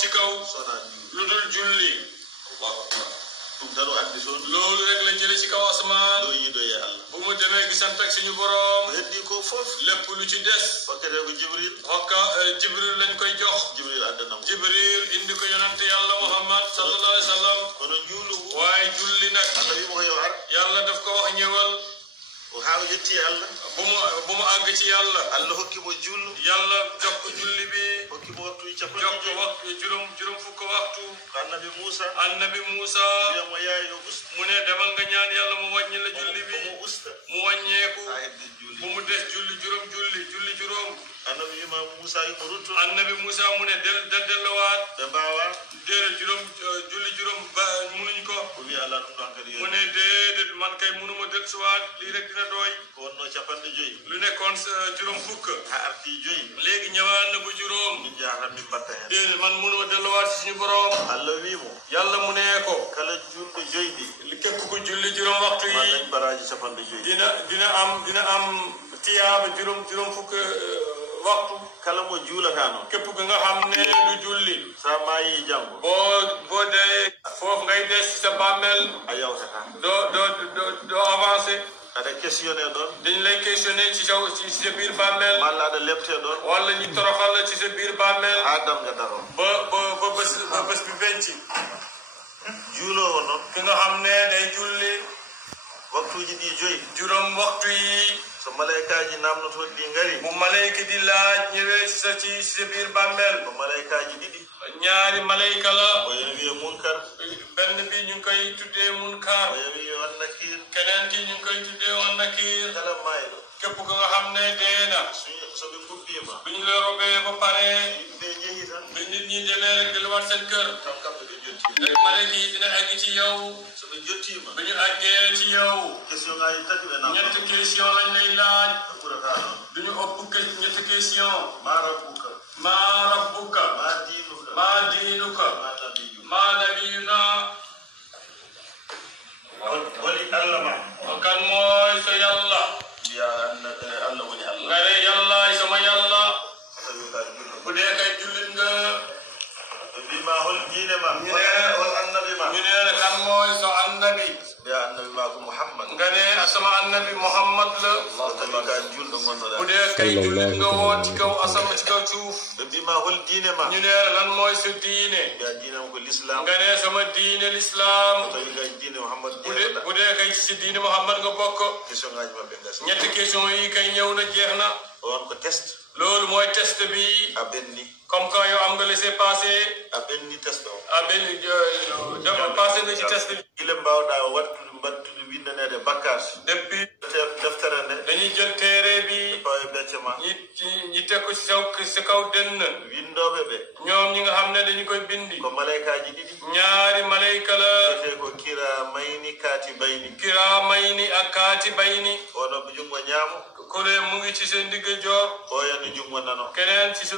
ci kaw lu dul julli loolu rek la jële ci kaw asamaan bu mu demee gisante ak suñu borom lépp lu ci des hokka jibril lañ koy jox jibril indi ko yonante yàlla muhammad sallallahu alayhi wa sallam waaye julli nag yàlla daf ko wax ñëwal bu mu àgg ci yàlla yàlla jox ko julli bi jox ko waxtu juróom fukk waxtu annabi Musa mu ne demal nga ñaan yàlla mu wàññi la julli bi mu wàññeeku bu mu des julli juróom annabi Musa mu ne delluwaat déedéet julli juróom ba munuñ ko mu ne déedéet man kay munuma dellusiwaat lii rek dina doy lu nekkoon juróom fukk léegi ñëwaat na bu juróom déedéet man munuma delluwaat ci suñu borom yàlla mu ne ko képp ku julli juróom waxtu yi dina am tiyaaba juróom fukk waxtu kala mo juulatano képp nga xam ne du julli sa maayi jango boo dee foofu ngay des ci sa bàmmeel doo avancé ada questionné doon dañ lay questionné ci sa biir bàmmeel walla ada lepte doon walla ñu toroxal la ci sa biir bàmmeel adam nga daro ba bés bi benci juuloo noon ki nga xam ne day julli waxtuuji ɗi joyi juróom waxtu yi so malaikaji namnotoɗi ɗi ngari bu malayka di laaj ñëwee ci sa biir bàmmeel ko malaikaji ɗiɗi ñaari malayka la o yen wiye munkar benn bi ñu ngi koy tuddee munkar o yen wiye wan nakir keneen ki ñu ngi koy tuddee wan nakir kala maayiɗo képp ko nga xam ne dee na soɓe kuɓɓima bu ñu la robee ba pare ɓe jeehi tan bi nit ñi demee rek delluwaat seen kër tan kamɓe ɓe jottima rek malayka yi dina egg ci yow soɓe jottima bu ñu aggee ci yow question ngaji tati ɓe nam ñetti question lañ lay laaj ɓurata noon duñu ëpp ñetti question ma rabbuka ma rabbuka ma diinuka ma diinuka ma nabiyuka ma nabiyuna woni allah ma kan mooy sa yàlla ya allah woni allah nga ne yàlla sama yàlla tawi ka julɗo bu dee kay jullit nga bima hol diine ma hol annabi ma ñu ne kan mooy sa annabi ya annabi ma ko muhammad nga ne sama annabi muhammad la tawi ka julɗo gonɗoɗa bu dee kay jullit nga woon ci kaw asama ci kaw suuf ɓe mbima hol diine ma ñu ne lan mooy sa diine ya diine ma ko l'islam nga ne sama diine l'islam tawi ka diine muhammad bu dee kay ci diine muhammad nga bokk question ngaji mabɓe gasi ñetti question yi kay ñëw na jeex na on ko test loolu mooy test bi a ɓenni comme que yow am nga laissez-passer a ɓenni test o a benn dafa passé na ci test bi gila mbawɗa battude windanede bakkar depuis deftere nde dañuy jël téere bi pawe becce ma ñi teg ko ci kaw dënn windoɓe ɓe ñoom ñi nga xam ne dañu koy bindi ko malaykaji ɗiɗi ñaari malayka la te ko kira mayni kaati bayni kira mayni ak kaati bayni oɗo ɓe jungo ñaamo kole mu ngi ci sa ndigg joor o yano jungo nano keneen ci sa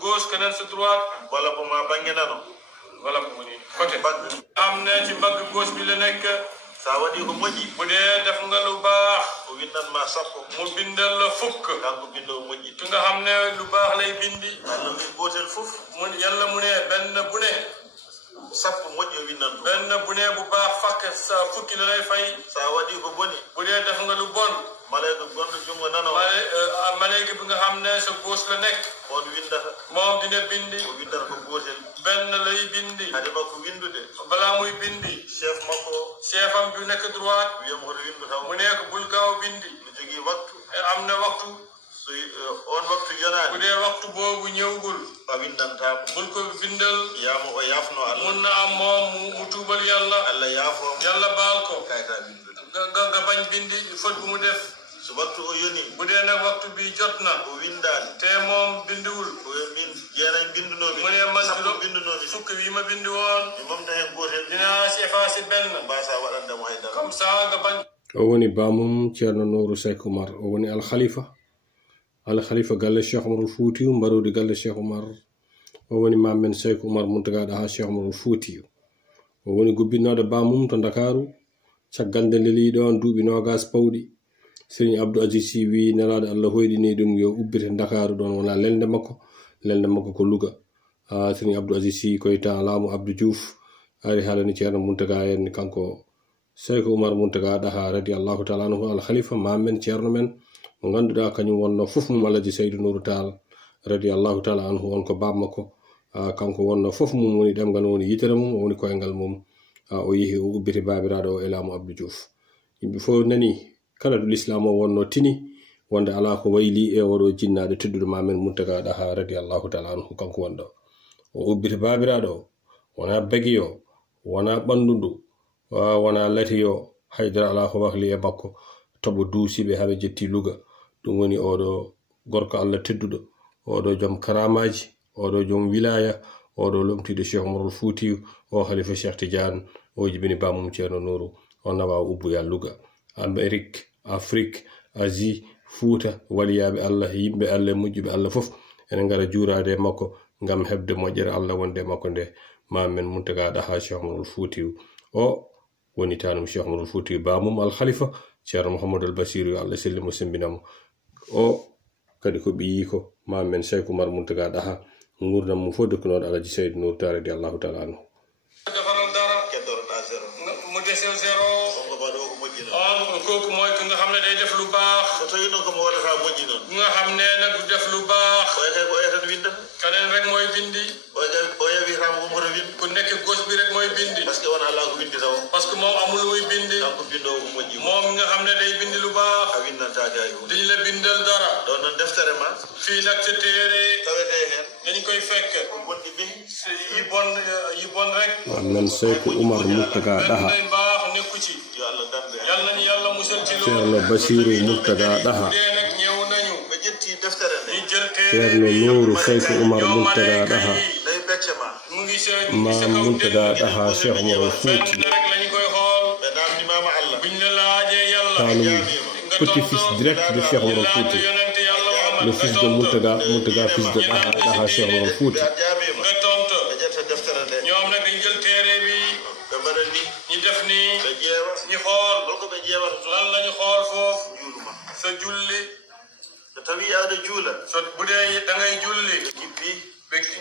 gauche keneen sa droite walla bo ma bange nano wala mu ni côté bagge am ne ci bagg gauche bi la nekk sa waɗi ko moƴƴi bu dee def nga lu baax o windanma sappo mu bindal la fukk kanko bindowo moƴƴi ki nga xam ne lu baax lay bindi allah wi gotel fof yàlla mu ne benn bu ne sappo moƴƴi o windan ɗum benn bu ne bu baax fakk sa fukki la lay fay sa waɗi ko boni bu dee def nga lu bon malayka gonɗo jungo nano malayka bi nga xam ne sa gauche la nekk on windata moom dina bindi o windata ko gotel benn lay bindi hade makko windude balaa muy bindi chef makko chefam bi nekk droite wiyamo hoto windu taw mu nekk bul gaaw bindi mi jogui waktu am na waxtu so on waktu yonani bu dee waxtu boobu ñëwgul a windantama bul ko bindal yamo o yafno allah mun na am moom mu tuubal yàlla allah yaafoma yàlla baal ko kayta windude nga bañ bindi fot bu mu def so waktu o yoni bu dee nag waxtu bi jot na o windani te moom bindiwul o min jeenayi bindunomi mu ne man sappo bindunomi fukk wi ma bindi woon mi momta hen gotel dinaa si effacé benn mbasa waɗandemo haydara comme ça nga bañ o woni bamum ceerno Nourou Seck Oumar o woni alkhalifa galle Cheikh Oumar Foutiyou mbarude galle Cheikh Oumar o woni mammen Seck Oumar muntagaɗo ha Cheikh Oumar Foutiyou o woni gubbinoɗo bamum to Dakaru caggal nde leliɗo on duuɓi nogas pawɗi Serigne Abdou Aziz Sy wi nelaɗo Allah hoyɗini ɗum yo ubbite Dakaru ɗon wona lelde makko ko Louga Serigne Abdou Aziz Sy koye temps laamu Abdou Diouf ari haalani ceerno Muntaga en kanko Seydou Oumar Muntaga ɗaha radiallahu taala anhu al khalifa mamen ceerno men mo ganduɗa kañum wonno fof mum Alaji Seydou Nourou Tall radiallahu taala anhu on ko bamma ko kanko wonno fof mum woni ɗemgal woni yitere mum o woni koyngal mum o yeehi o ubbiti babiraɗo o e laamu Abdou Diouf yimɓe fof nani kala ɗo l'islam o wonno tini wonde ala ko wayli e oɗo jinnaɗo tedduɗo mamen Muntaga ɗaha radiallahu taala anhu kanko wonɗo o ubbiti babiraɗo o wona bagi o wona ɓandudu wona lati o haydara ala ko wahli e makko toɓo duusiɓe haɓe jetti Louga ɗum woni oɗo gorko Allah tedduɗo oɗo joom karamaji oɗo joom wilaya oɗo lomtiɗo Cheikh Oumar Foutiyou o khalifa Cheikh Tidiane o jibini bamum ceerno Nourou on nawa ubbuya Louga Amérique Afrique Asie Fouta waliyaɓe Allah yimɓe Allah mujjuɓe Allah fof ene gara juurade e makko ngam hebde moƴƴere Allah wonde makko nde mamen Muntaga ɗaha Cheikh Oumar Foutiyou o woni tanum Cheikh Oumar Foutiyou bamum al khalifa ceerno Mouhamadou al Basiru yo Allah sellimo sembinamo o kadi ko ɓiyi ko mamen Seydou Oumar Muntaga ɗaha gurdam mum fof dokkunoɗo Alaji Seydou Nourou Tall radiallahu taala anhu defaral dara mu dese zéro kooku mooy ki nga xam ne day def lu baax so tawi noon komo waɗata moƴƴi noon nga xam ne nag du def lu baax oye kay ko oye tan winda keneen rek mooy bindi o yawitama womoto wind ku nekk gos bi rek mooy bindi par ce que wona ala ko windi taw parce que moom amul muy bindi kanko bindowo ko moƴƴi moom nga xam ne day bindi lu baax a windantake hay hunde dañ la bindal dara ɗon noon deftere ma fii nag sa téere tawete hen dañ koy fekk bonɗi ɓe yi bon rek mamen Seydou Oumar Muntaga ɗaha day baax nekku ci yo Allah darde hen yal nañu yàlla musal ci loolu ceerno Basiru Muntaga ɗaha dee nag ñëw nañu ɓe ƴetti deftere nde ñu jël téere ceerno Nourou Seydou Oumar Muntaga ɗaha nayi becce ma mu ngi sa ma Muntaga ɗaha Cheikh Oumar Fouti rek lañu koy xool ɓe namdimama Allah buñ la laajee yàlla tanum petit-fils direct de Cheikh Oumar Fouti yonent yàlla le fils de Muntaga fils de ɗaha Cheikh Oumar Fouti ɓe jaabima nga tontu ɓe ƴetta deftere nde ñoom nag dañ jël téere bi ɓe mbaɗa ni ñu def nii ɓe ƴeewa ñu xool holko ɓe ƴeewata to lan lañu xool foofu juuluma sa julli so tawi aɗa juula so bu dee da ngay julli ɓe jippi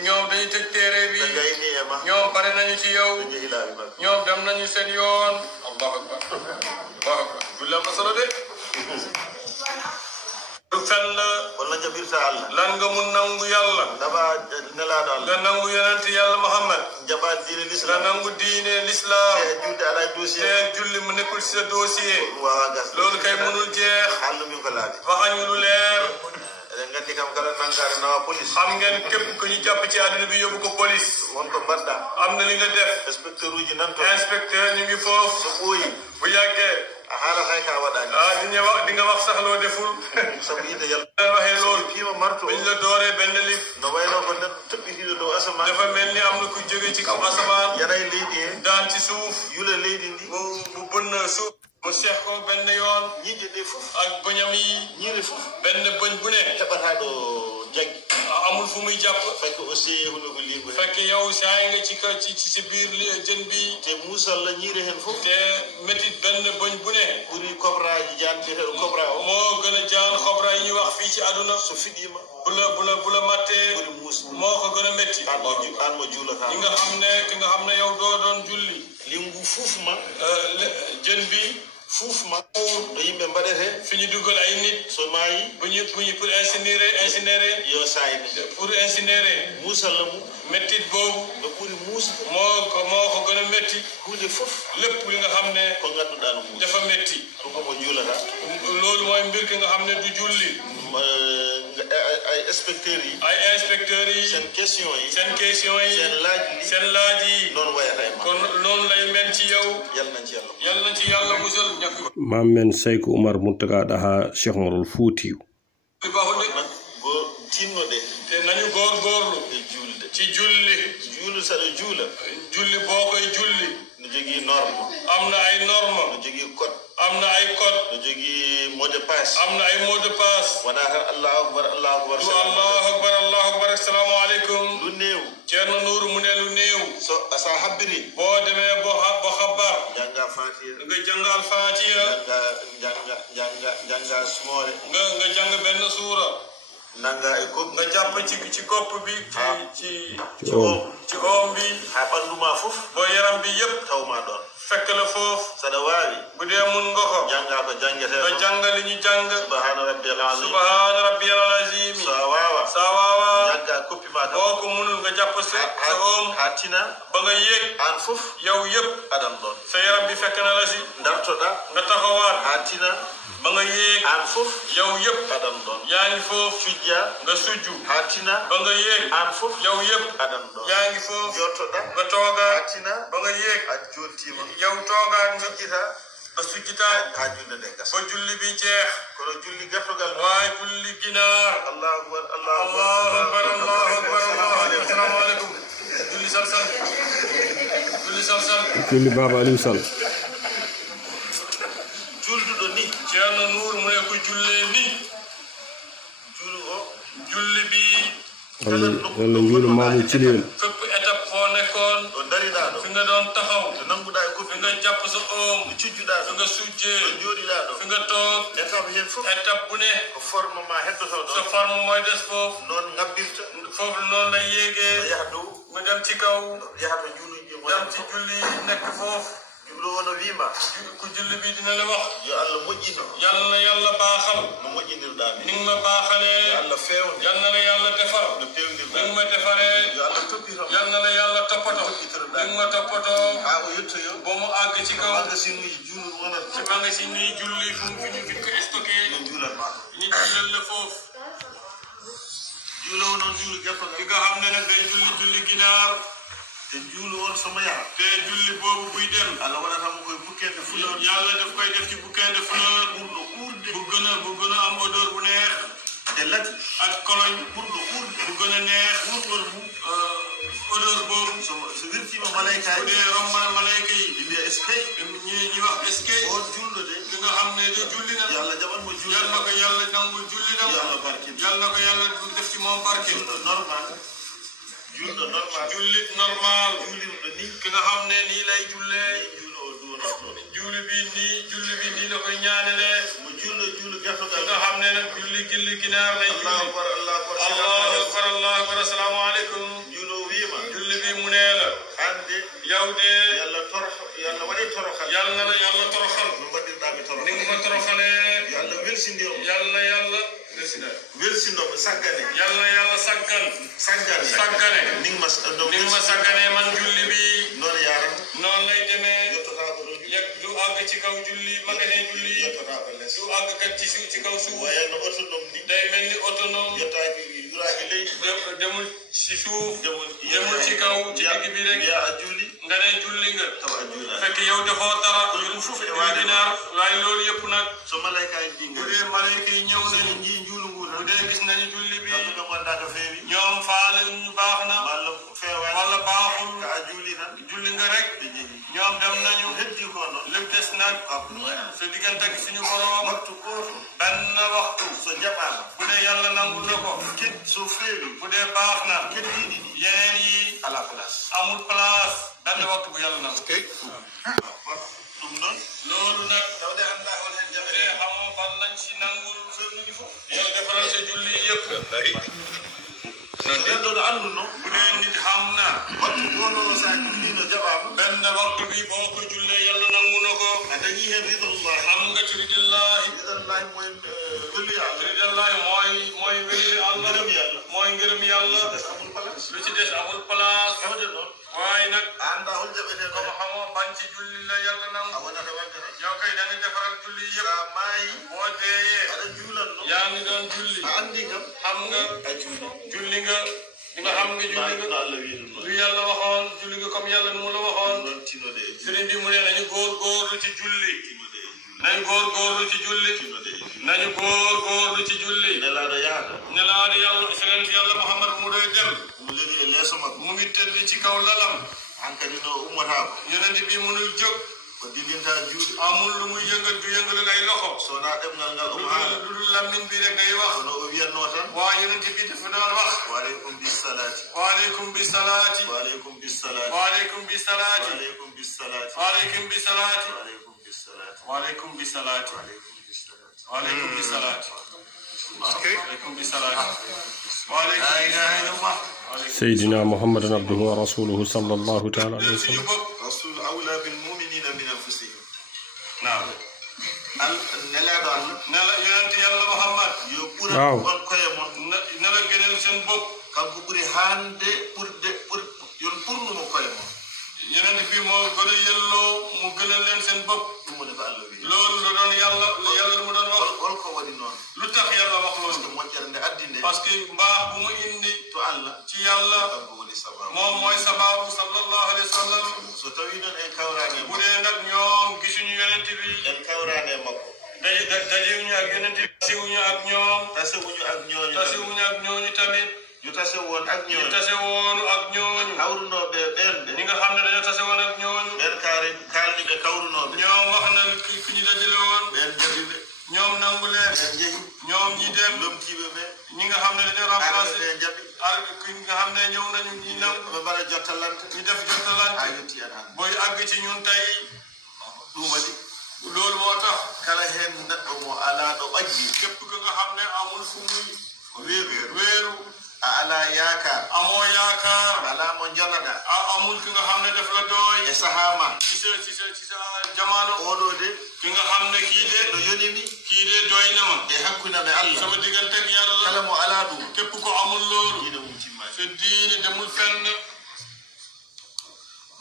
ñoom dañu tëj téere bi ɓe gayni e ma ñoom pare nañu ci yow ɓe jehi laaɓi maɓɓe ñoom dem nañu seen yoon allahu akbar allahu akbar julli am na solo de du fen la walla jaɓirta Allah lan nga mun nangu yàlla naɓa nelaɗo nga Allah nangu yonent yàlla Muhammad jaɓa diine nga l'islam nangu diine l'islam e julde ala e te dossier julli mu nekkul ci sa dossier ɗum wawa gasde loolu kay mënul jeex haalnumin ko laaɓi waxañu lu leer eɗen gandi kam kala nankare nawa police xam ngeen képp ku ñu jàpp ci àdduna bi yóbbu ko police wonko mbaɗɗa am na li nga def inspecteur uji nan to inspecteur ñu ngi foofu so ɓooyi bu yàggee a haalat hay ka waɗani di nga wax sax loo deful saabu yide yalla waxee loolu piima marto biñ la dooree benn lif no wayno ko nden toɓɓitiɗo dow asaman dafa mel ni am na ku jóge ci kaw asamaan yaray leydi he daan ci suuf yula leydi ndi mu bënn suuf mu seex ko benn yoon ñiiƴe ɗe fof ak bëñam yi ñiiri fof benn bëñ bu ne heɓata ɗo jaggi amul fu muy jàpp fekk aussi hunde ko liigo he fekk yow saay nga ci biir jën bi te musalla ñiiri hen fof te métit benn bëñ bu ne ɓuuri cobraji jan biyeteɗo cobra o moo gën a jaan xobra yi ñuy wax fii ci àdduna so fiɗima bu la mattee ɓuuri muus moo ko gën a métti an mo juulata ki nga xam ne yow doo doon julli lingu fuuf ma jën bi fuuf ma ɗo yimɓe mbaɗete fi ñu dugal ay nit so maayi bu ñu pour incinérer yo sayne pour incinérer musalla mum méttit boobu ɓe ɓuuri muus moo ko gën a métti hunde fof lépp li nga xam ne ko ngannduɗaa no muus dafa métti ɗum komo juulata loolu mooy mbir ki nga xam ne du julli ay inspecteur yi ay inspecteurs yi seen question yi seen laaj yi noonu wayata e ma kon noonu lay mel ci yow yal nañ ci yàlla yal nañ ci yàlla musal ñàkk mamen Seydou Oumar Muntaga ɗaha Cheikh Oumar Foutiyou li baaxul de nag go tinnoɗe te nañu góorgóorlu e juulde ci julli juulu saɗa juula julli boo koy julli no jogii norme am na ay norme no jogii code am na ay code no jogii mot de passe am na ay mot de passe wona tan allahu akbar du allahu akbar assalamu aleykum lu néew ceerno Nourou mu ne lu néew so sa habbiri boo demee bo xabar janga fatiha nga jàngal fatiha janga smoore nga jàng benn suura nanga e gopp nga jàpp ci gopp bi ci oom bi ha ɓanduma fof boo yaram bi yëpp tawma ɗon fekk la foofu saɗa waawi bu dee mun nga ko janga ko jangete nga jàng li ñu jàng subhana rabbiyal azim subhana rabbiyal azim so a waawa jagga koppi ma kam boo ko munul nga jàpp sa oom ha tina ba nga yéeg an fof yow yëpp aɗan ɗon sa yaram bi fekk na la si dartoɗa nga taxawaat ha tina ba nga yéeg an fof yow yëpp aɗan ɗon yaa ngi foofu sujja nga sujju ha tina ba nga yéeg an fof yow yëpp aɗan ɗon yaa ngi foofu jottoɗa nga toogaat ha tina ba nga yéeg a jottima yow toogaat nga sujjita ba sujjitaat ha julde nde gas ba julli bi jeex kono julli gertogal waaye julli ginaar allahu akbar allahu akbar allahu akbar assalamu aleykum julli salsal julli Baba Aliou Sall julduɗo ni Ceerno Nuur mu ne ko jullee ni julu o julli bi yàlla njuulu maamu ci leen fépp étape foo nekkoon ɗo dariɗa ɗo fi nga doon taxaw to nanguɗa e fi koppi nga jàpp sa oom ɗo cujjuɗa fi ɗo nga sujjee ɗo jooɗiɗa ɗo fi nga toog étape hen fof étape bu ne ko forme ma heddoto sa ɗo forme mooy des foofu noon ngabbirta foofu noonu lay yéegee o yaha dow nga dem ci kaw yaha to juuluji dem ci julli nekk foofu jumlo wono wima ku julli bi dina la wax yo allah moƴƴino yàlla na yàlla baaxal no moƴƴinirɗami ni nga ma baaxalee yo allah fewde yàlla na la yàlla defar no ni pewdirɗa nga ma defaree yo allah toppito yàlla na la yàlla toppatoo ni nga ma toppatoo ha o yettoyo ba mu àgg ci kaw magasin uji juulol wonata ci magasin ni julli fu mu fi ñu ko stocké no juulatma ñu jullal la foofu juulo wonon juulu gertogal ki nga xam ne nag day julli ginaar te juulu won somo yaha te julli boobu buy dem allah waɗatamo koye bukkende fulor yàlla daf koy def ci bouquet de fleur ɓurɗo urde bu gën a am odeur bu neex e lati ak koloñ ɓurɗo urde bu gën a neex ɓurɗol mum odeur boobu so wirtima malayka bu dee romb na malayka yi ɗi mbiya eskay ñi wax eskay on julɗo de ki nga xam ne de julli na yo allah jaɓanmo juulde yal na ko yàlla nangul julli na yo allah barkin yal na ko yàlla def ci moom barke julɗo normal julɗo normal jullit normal juulirɗo ni ki nga xam ne nii lay jullee juulo o duwonoto julli bi nii la koy ñaanalee mo julɗo juulo ki gertogal nga xam ne nag julli ginaar lay julli allahu akbar assalamu aleykum juulo wima julli bi mu nee la hande yow de yalla waɗi toroxal yal na la yàlla toroxal no mbaɗirɗami ni toroxal nga ma toroxalee yo allah welsindirmo yàlla welsinomo saggane yàlla saggane ni nga ma sagganee man julli bi noon yaran noonu lay demee yettotako ɗo yegg du àgg ci kaw julli magasin julli yettotako less du àgg kat ci kaw suuf wayanno autonome ni day mel ni autonome yettaki yuraki leydi demul ci suuf demul ci kaw ci digg bi rek ya a juuli nga ne julli nga taw a juula fekk yow defoo dara ɗum fof e waa ginaar waaye loolu yëpp nag so malayka en ɗi bu dee malayka yi ñëw nañu ji juulu ngu bu dee gis nañu julli bi kamɓe ɓe gonda ko feewi ñoom faale ñu baax na walla feewani wala baaxul ka a juuli tan julli nga rek ɓe jeehi ñoom dem nañu heddi ko noon lépp des nag sa diggante ak suñu borom waktu goto benn waxtu so jaɓama bu dee yàlla nangul na ko ked so feewi bu dee baax na keddiɗi ɗi yeneen yi ala place amul place benn waxtu bu yàlla nangu ɗum noon loolu nag tawde anda hol hen jafe xamoo fan lañ si nangul fernuji fof yow defaral sa julli yëpp so neɗɗo ɗo annduno bu dee nit xam na waktu goto sa jullino jaɓama benn waxtu bi boo ko jullee yàlla nangu na ko a dañi hen ridallah xam nga ci ridillahi ridallahi moye welli allah ridillahi mooy welli allah ngërëm yàlla mooy ngërëm yàlla amul place lu ci des amul place hewde noon waaye nag a anda hol jaɓete comme xamoo ban ci julli la yàlla a nangu wonata wadde tan yow kay da nga defaral julli yëpp sa maayi boo deeyee aɗa juulanno yaa ngi doon julli a andi kam xam nga a juuli julli nga di nga xam nga julli no nga allah wi ɗum lu noon yàlla waxoon julli nga comme yàlla nu mu la waxoon noon tinode e juuli sëriñ bi mu ne nañu góorgóorlu ci julli tinode e juuli nañu góorgóorlu ci julli tinode e juuli nañu góorgóorlu ci julli nelaɗo yahata ne laa di yàlla sëriñ yàlla Muhammad mu doy dem mo jogui e leeso makko mu ngi tëdd ci kaw lalam hankkadi no ummotako yonent bi mënul jóg o dillinta juuɗe amul lu muy yëngal du yëngal ay loxo sowona ɗemgal ngal omo haala lu dul lammin bi rek ngay wax kono o wiyatno tan waa yonent bi dafa doon wax waaleykum bisalati waaleykum bi salaati waaleykum bisalati waaleykum bi salaati waaleykum bisalati waaleykum bi salaati waaleykum bisalati waaleykum bi salaati waaleykum bisalati waaleykum bi salaati عليكم السلام لا إله إلا الله سيدنا محمد عبده ورسوله صلى الله تعالى عليه وسلم. رسول أولى بالمؤمنين من أنفسهم. نعم. نلا دال. نلا ينتي يلا محمد. يقول واو. نلا جنل سن بوب. كم بقولي هاندي pour ينقل نمو كيمون. yeneen bi moo gën a yelloo mu gënal leen seen bopp. loolu la doon yàlla mu doon wax. wol ko wadi noon. lu tax yàlla wax loolu. parce que moƴƴere addinde. parce que mbaax bu mu indi. to Allah. ci yàlla. moom mooy sababu sallallahu alayhi wa sallam. so tawi noon en kawraane. bu dee nag ñoom gisuñu yonent bi. en kawraane makko. dajiwuñu ak yonent bi. tasiwuñu ak ñoom. tasewuñu ak ñooñu tamit. ñu tase woon ak ñooñu. ñu tase woon ak ñooñu. kawrunooɓe ɓen de. ñi nga xam ne dañoo tase woon ak ñooñu. ɓen kaalni ɓe kawrunooɓe. ñoom wax na ki ñu dajale woon. ɓen jaɓi ɓe. ñoom nangu leen. ɓen jehi. ñoom ñi dem. lomtiiɓe ɓe. ñi nga xam ne dañoo remplacé. ɓen jaɓi. ak ki nga xam ne ñëw nañu ñi nangu. ɓe mbaɗa jottalante. ñu def jottalante. a yetti en han. booy àgg ci ñun tey. ɗum waɗi. loolu moo tax. kala heen neɗɗo mo alaa ɗo ɓaggi. képp ki nga xam ne amul fu muy. weeru. a alaa yaakaar. amoo yaakaar. alaa mo jonaɗa. amul ki nga xam ne daf la doy. e sahaama. ci sa jamono. oɗo de. ki nga xam ne kii de. no yonimi. kii de doy na ma. e hakkunde Allah. sama diggante ak yàlla. kala mo alaa ɗum. képp ko amul loolu. diine mum timmaani. sa diine demul fenn.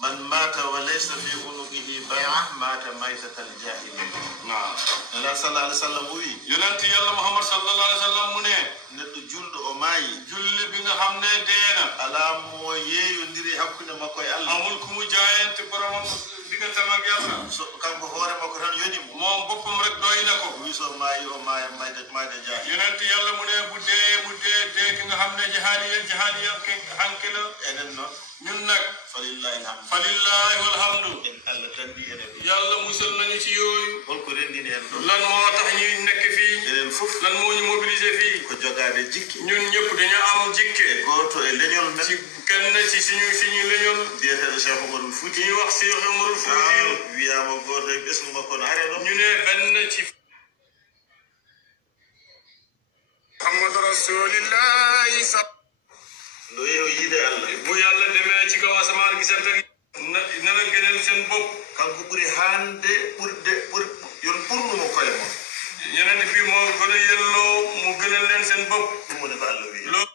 man maata wa laysa fi unuqihi bay'a maata maytatal jaahiliin. waaw. Yonent sallallahu alayhi wa sallam wi. yonent yàlla Muhammad sallallahu alayhi wa sallam mu ne. neɗɗo julɗo o maayi. julli bi nga xam ne dee na. alaa mo yeeyondiri hakkunde makko e Allah. amul ku mu jaayante boromam digganteem ak yàlla. so kanko hoore makko tan yoni mo. moom boppam rek doy na ko. wi so maayi o maaya mayda jaahi. yonent yàlla mu ne bu dee ki nga xam ne jihaadiya hanke la. enen noon. ñun nag. falillahi alhamdu. falillahi walhamdu. en Allah tandi enen. yàlla musal nañu ci yooyu. holko renndini en ɗo. lan moo tax ñuy nekk fii. enen fof. lan moo ñu mobilisé fii. ko jogaade jikke. ñun ñëpp dañoo am jikke. gooto e leñol men. ci kenn ci suñu leñol. biyeteeɗo Cheikh Omarul Fouti. ñuy wax Cheikh Omarul Fouti. wiyaama gooto e ɓesgu makko no are ɗo. ñu ne benn ci. Muhammadu Rasulillahi. ndo yeew yiide Allah. bu yàlla demee ci kaw asamaan gisante na la gënal seen bopp. kanko ɓuri haande yon ɓurnumo koye mon. yeneen bi moo gën a yelloo mu gënal leen seen bopp. ɗum woni ko Allah wi. loolu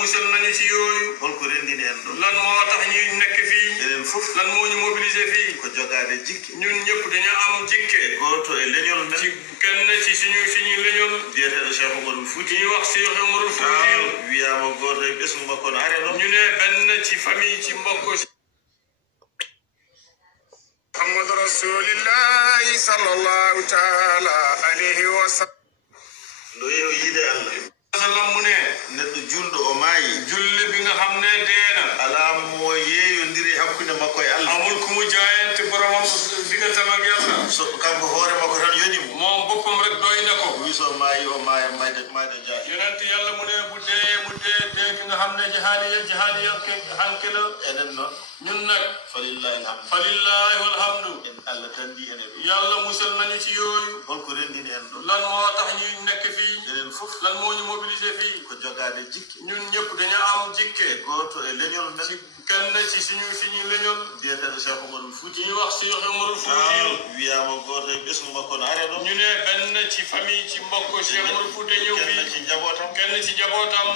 musal nañu ci yooyu. holko renndini en ɗo. lan moo tax ñuy nekk fii. enen fof. lan moo ñu mobilisé fii. ko jogaade jikke. ñun ñëpp dañoo am jikke. gooto e leñol men. ci kenn ci suñu leñol. biyeteeɗo Cheikh Omarul Fouti. ñuy wax Cheikh Omarul Fouti. wiyaama gooto e ɓesgu makko no are ɗo. ñu ne benn ci famille ci mbokk. Muhammadu Rasulillahi sallallahu taala alayhi wa sallam. ndo yeew yiide Allah. sallam mu ne. neɗɗo julɗo o maayi. julli bi nga xam ne dee na. alaa mo yeeyondiri hakkunde makko e Allah. amul ku mu jaayante boromam digganteem ak yàlla. so kanko hoore makko tan yoni mo. moom boppam rek doy na ko. wi so maayi o maaya mayda jaahi. yonent yàlla mu ne bu dee ki nga xam ne jihaadiya hanke la. enen noon. ñun nag. falillahi alhamdu. falillahi walhamdu. en Allah tandi enen. yàlla musal nañu ci yooyu. holko renndini en ɗo. lan moo tax ñuy nekk fii. enen fof. lan moo ñu mobilisé fii. ko jogaade jikke. ñun ñëpp dañoo am jikke. gooto e leñol men. ci kenn ci suñu leñol. biyeteeɗo Cheikh Omarul Fouti. ñuy wax Cheikh Omarul Fouti. wiyaama gooto e ɓesgu makko no are ɗo. ñu ne benn ci famille ci mbokk Cheikh Omarul Fouti ñëw fii. kenn ci njabootam. kenn ci njabootam.